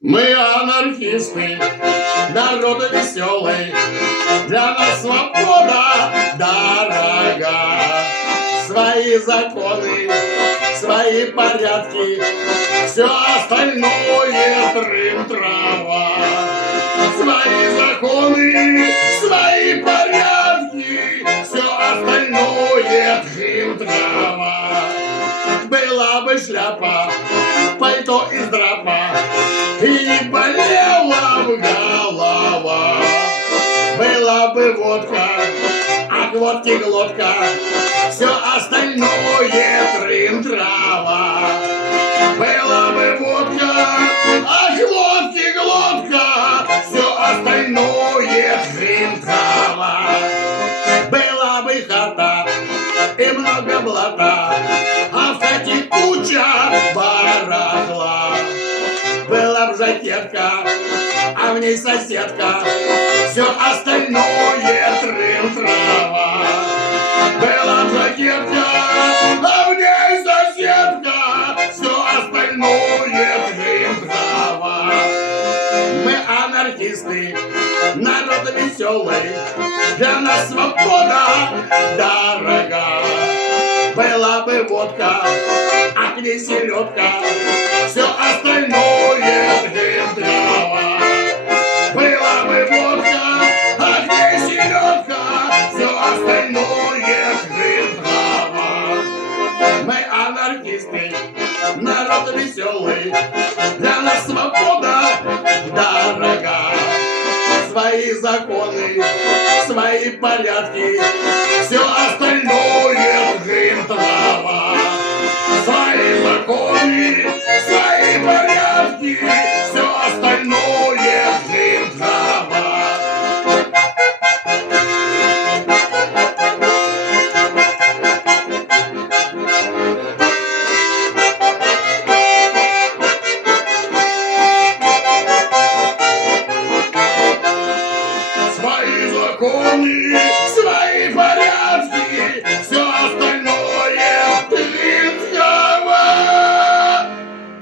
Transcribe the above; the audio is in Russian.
Мы анархисты, народ веселый, для нас свобода дорога. Свои законы, свои порядки, все остальное трын-трава. Свои законы, свои порядки, все остальное трын-трава. Была бы шляпа, пальто из драпа, и не болела бы голова. Была бы водка, от водки глотка, все остальное трын-трава. Была бы водка, от водки глотка, все остальное трын-трава. Была бы хата и много блата, а в хате куча барахла. Была б жакетка, а в ней соседка, все остальное трын-трава. Была б жакетка, а в ней соседка, все остальное трын-трава. Мы анархисты, народ веселый, для нас свобода дорога. Была бы водка, а к ней селедка, все остальное трын-трава. Была бы водка, а к ней селедка, все остальное трын-трава. Мы анархисты, народ веселый, для нас свобода дорога. Свои законы, свои порядки, все остальное трын-трава. Свои законы, свои порядки, все остальное